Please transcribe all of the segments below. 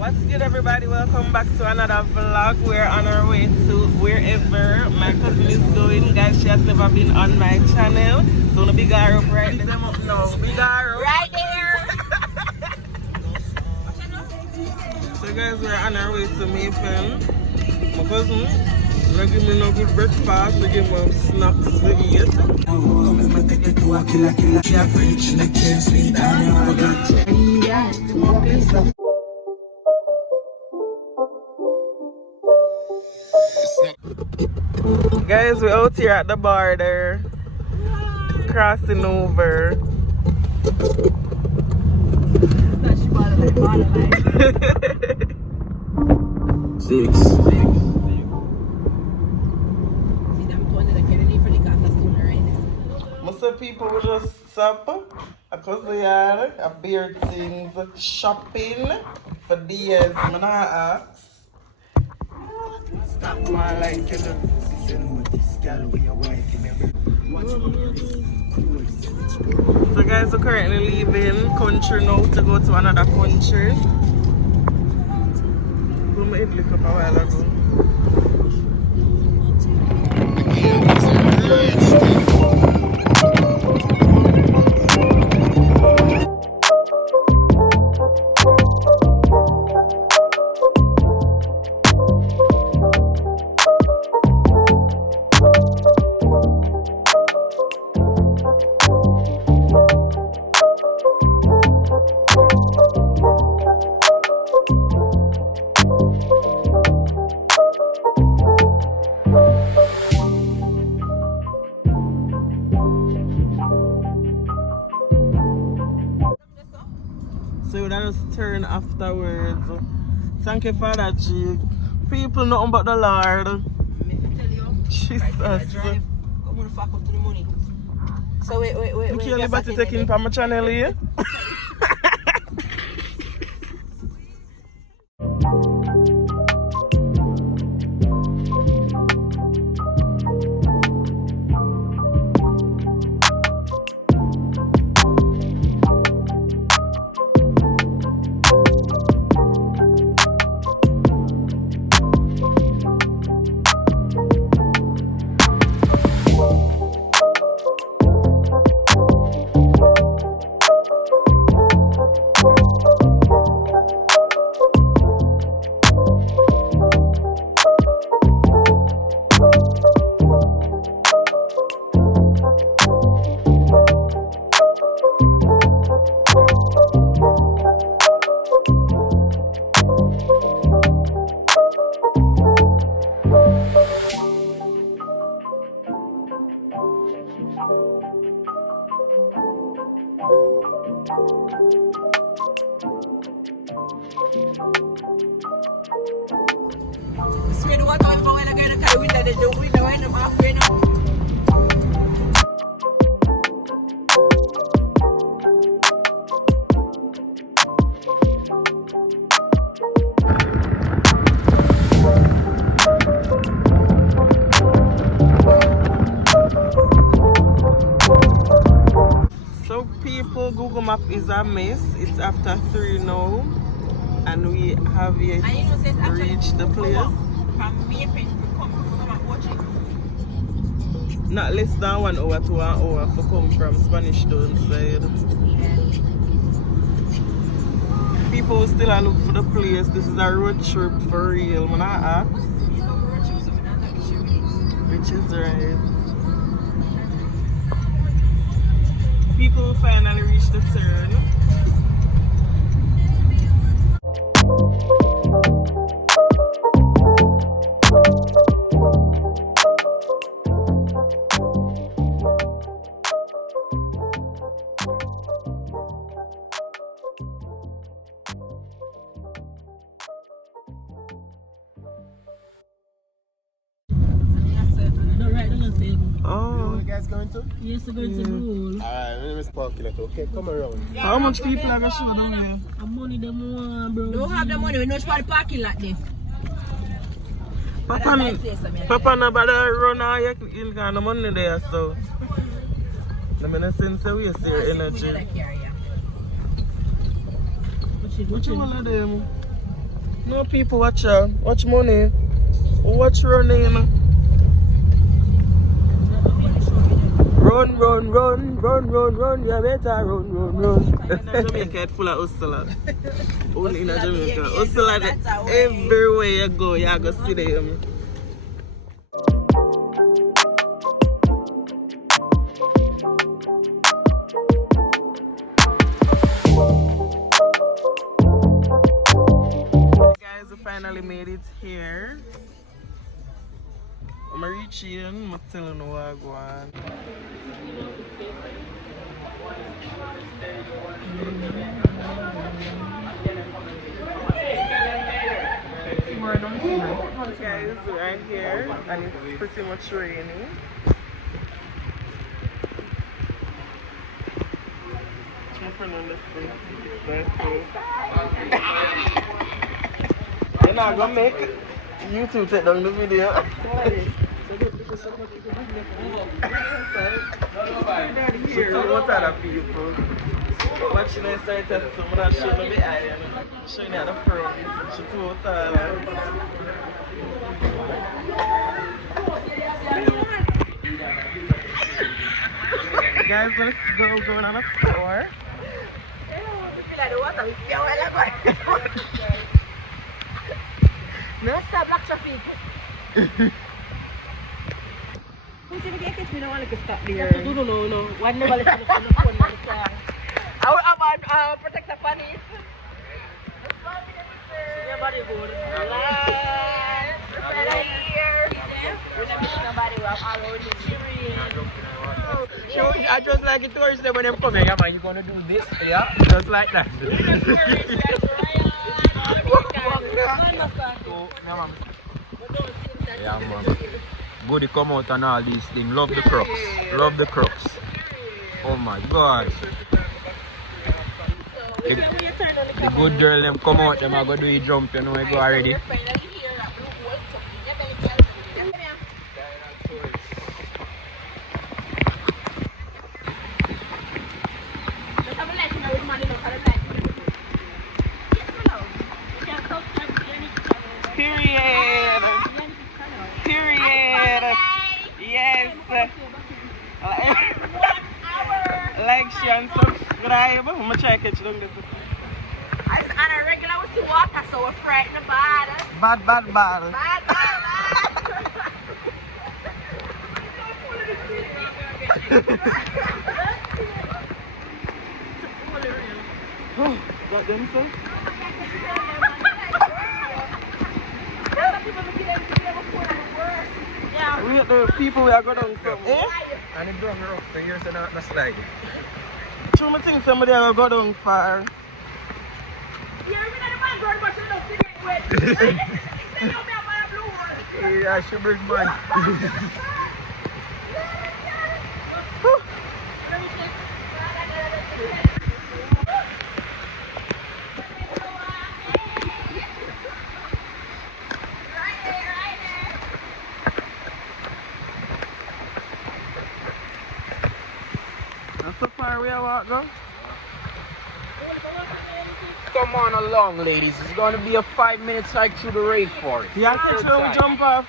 What's good, everybody? Welcome back to another vlog. We're on our way to wherever my cousin is going. Guys, she has never been on my channel. So the big arrow right there. No, big arrow. Right there. So guys, we're on our way to Maple. My cousin, they give me no good breakfast. They give me snacks to eat. Guys, we're out here at the border, crossing over. Six. Most people will just stop because they are a beer things shopping for days. I'm not ask. Stop my like it. So guys, we're currently leaving country now to go to another country. Go my head look up a while ago. So that just turn afterwards. Thank you for that, G. People nothing but the Lord. Jesus. I'm gonna fuck up to the money. So wait. Look here, liberty taking from my channel here. So people, Google Map is a mess. It's after 3 now and we have yet reached the place. Not less than 1 hour to 1 hour for come from Spanish Town side. People still look for the place. This is a road trip for real. When I ask, which is right. People finally reach the turn. Oh. You guys going to? Yes, we're going to do. Alright, let me park it. Okay, come around. How much people are going to show down here? The money them want, bro. Don't have the money, we know for the parking lot there. Papa nobody run out you got the money there, so I'm in a sense we waste your energy. What you want of them? No people watch watch money. Watch running. Run, run, run, run, run, run, you better run, run, run. Jamaica is full of hustlers. Only in Jamaica. Hustlers everywhere you go, you go see them. Guys, we finally made it here. I'm reaching, I'm telling you what I go on. Guys, we're here and it's pretty much raining. My friend on the street. You're not gonna make YouTube take down the video. She told what other people watching us start to I'm not showing me the eye and showing you the front. She told her guys, let's go on a tour. No, stop black traffic. Who said we can't catch me? No one can stop there. No. One never let me phone on the car. I will protect the panic. Nobody good. Right here. We never see nobody who have our own experience. I just like it tourists when they come here. Yeah, man, you gonna do this? Yeah, just like that. Yeah, man. Goody come out and all these things. Love the crocs. Love the crocs. Oh my god. The good girl them come out, them are going to do a jump, you know, I go already. Period. Yes. Like, share, and subscribe. I'm going to try to catch them. On a regular, we see water, so we're frightened bad. Bad. Bad. Got them, sir? We got the people we are going down from. Eh? And it drunk rough for years and not slide. True, I think somebody will go down far. Yeah, she bring man. So far we are walk now. Come on along, ladies. It's going to be a 5-minute hike through the rainforest. Yeah, catch where we jump off.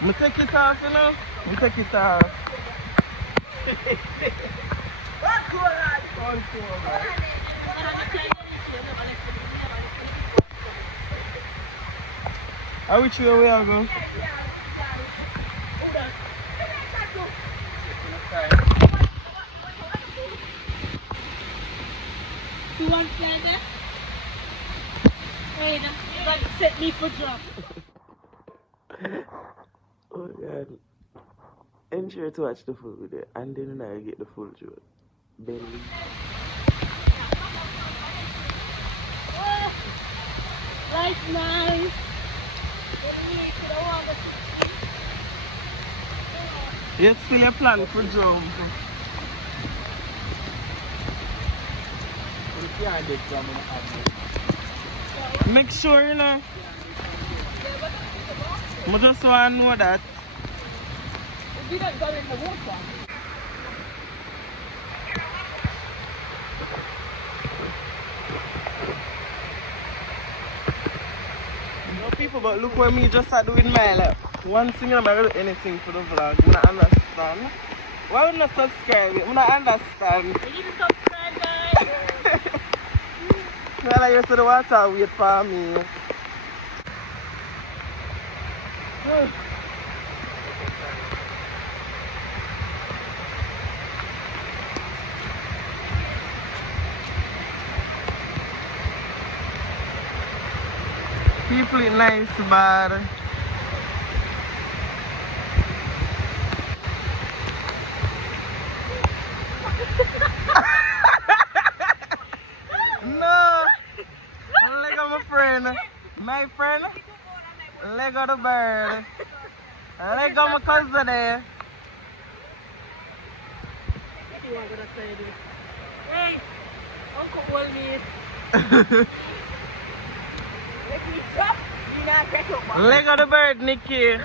I'm take it off, you know. I'm take it off. How which way we are going? You want to stand there? Hey, you're going to set me for drop. Oh god. Ensure to watch the full video and then I get the full joke. Belly. Oh, life nice. It's still a plan for jump. can't do drum in the Make sure, you know. I just want to know that. We don't go in the water. No people, but look what me just are doing my life. One thing I'm not going to do anything for the vlog. I don't understand. Why would not subscribe? I don't understand. You need to subscribe, guys. Well, I used to the water wait for me. People is nice, but no, leg of my friend, leg of the bird, leg of my cousin there. Hey, Uncle hold me. Let me drop. You not catch up. Leg of the bird, Nikki.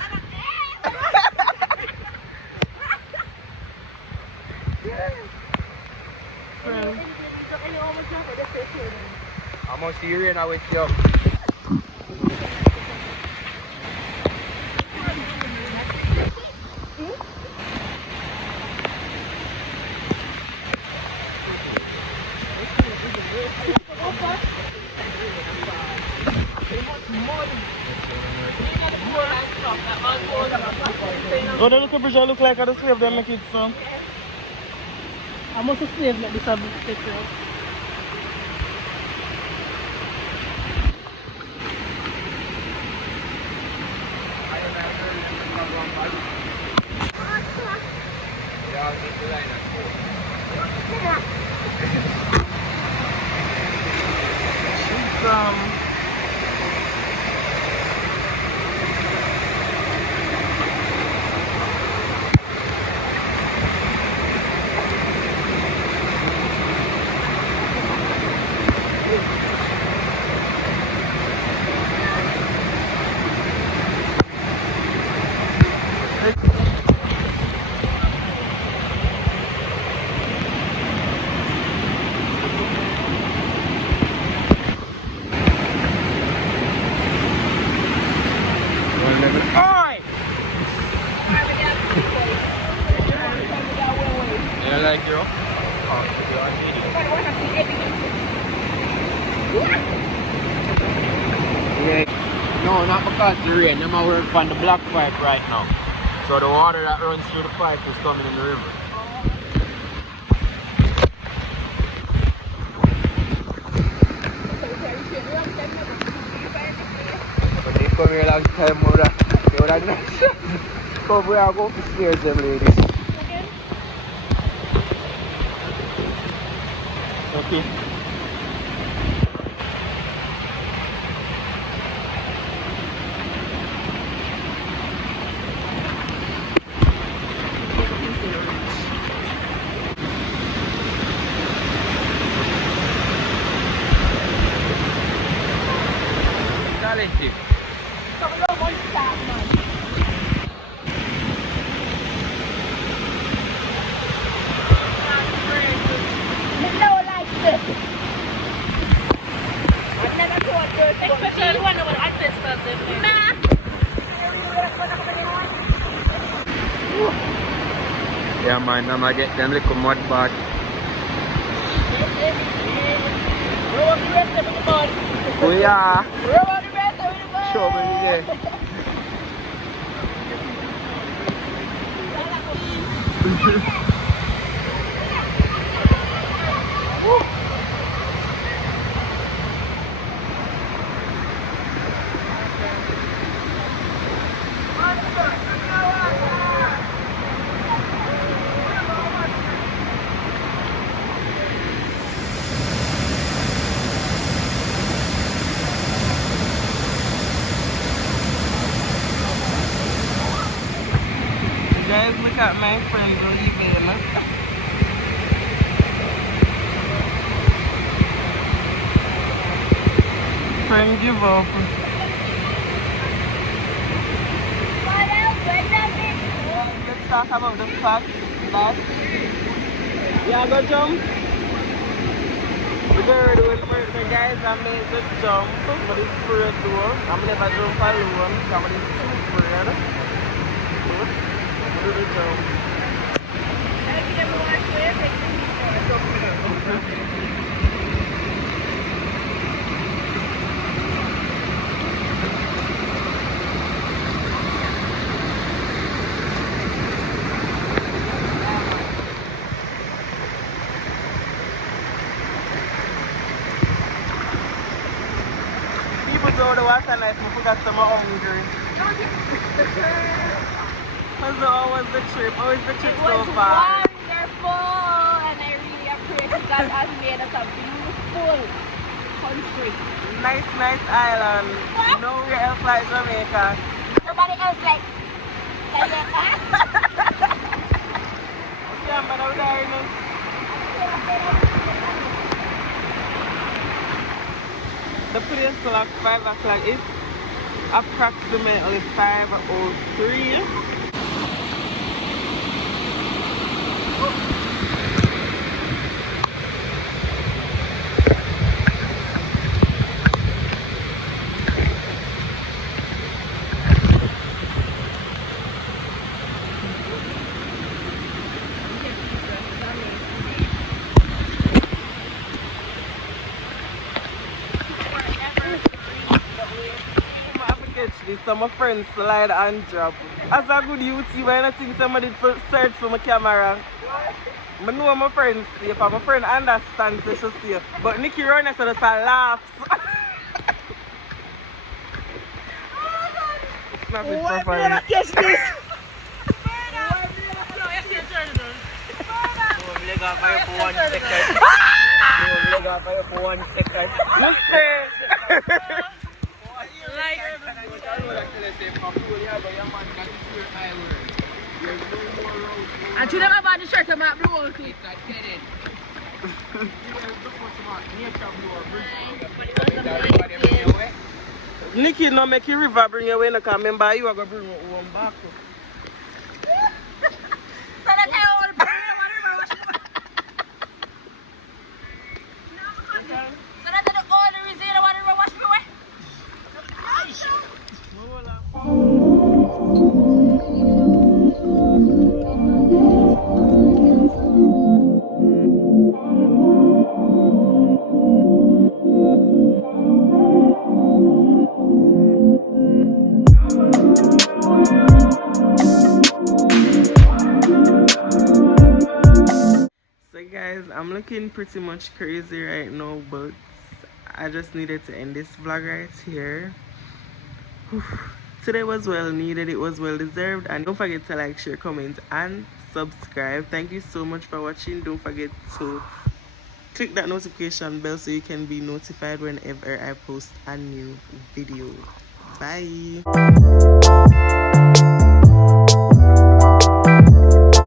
I'm gonna see you now with you. Oh, the little bridge look like the slave them make it so. I must have saved like this picture. Like you? Yeah. No, not because the rain. I'm working on the black pipe right now. So the water that runs through the pipe is coming in the river. When they come here long time, they would have not come here and go upstairs, them ladies. Okay. Nationality. Especially one of our ancestors. Yeah man, I'm gonna get them little mud bath. Rub the rest of the mud. Oh yeah. Rub the rest of the mud. Show me there. Guys, look at my friend leaving. friend give up. Let's talk about the fact that yeah, go jump. The girl who first the guys I made the jump, but it's afraid to. I'm never jump alone, somebody is too afraid. Do the jump. So the water nice, we forgot some hungry. So how was the trip? How is the trip so far? It was wonderful, and I really appreciate God has made us a beautiful country. Nice island. Nowhere else like Jamaica. Everybody else like Yanieki. Yeah, but I'm there, you know. The place till like 5 o'clock. It's approximately 5:03. So my friends slide and drop. As a good YouTuber, I don't think somebody search for my camera. I know my friends see, if my friend understands, they should see. But Nikki Rona said it's a laugh. Snap it properly. Why never catch this? Leg off fire for 1 second. Leg off fire for 1 second. And to them about the shirt, I'm not blue all to it. Nikki, no make your river bring you away, no come remember you are going to bring one back. So that I all bring so that's the only reason I want to wash me away. So guys, I'm looking pretty much crazy right now, but I just needed to end this vlog right here. Today was well needed, it was well deserved, and don't forget to like, share, comment and subscribe. Thank you so much for watching. Don't forget to click that notification bell so you can be notified whenever I post a new video. Bye.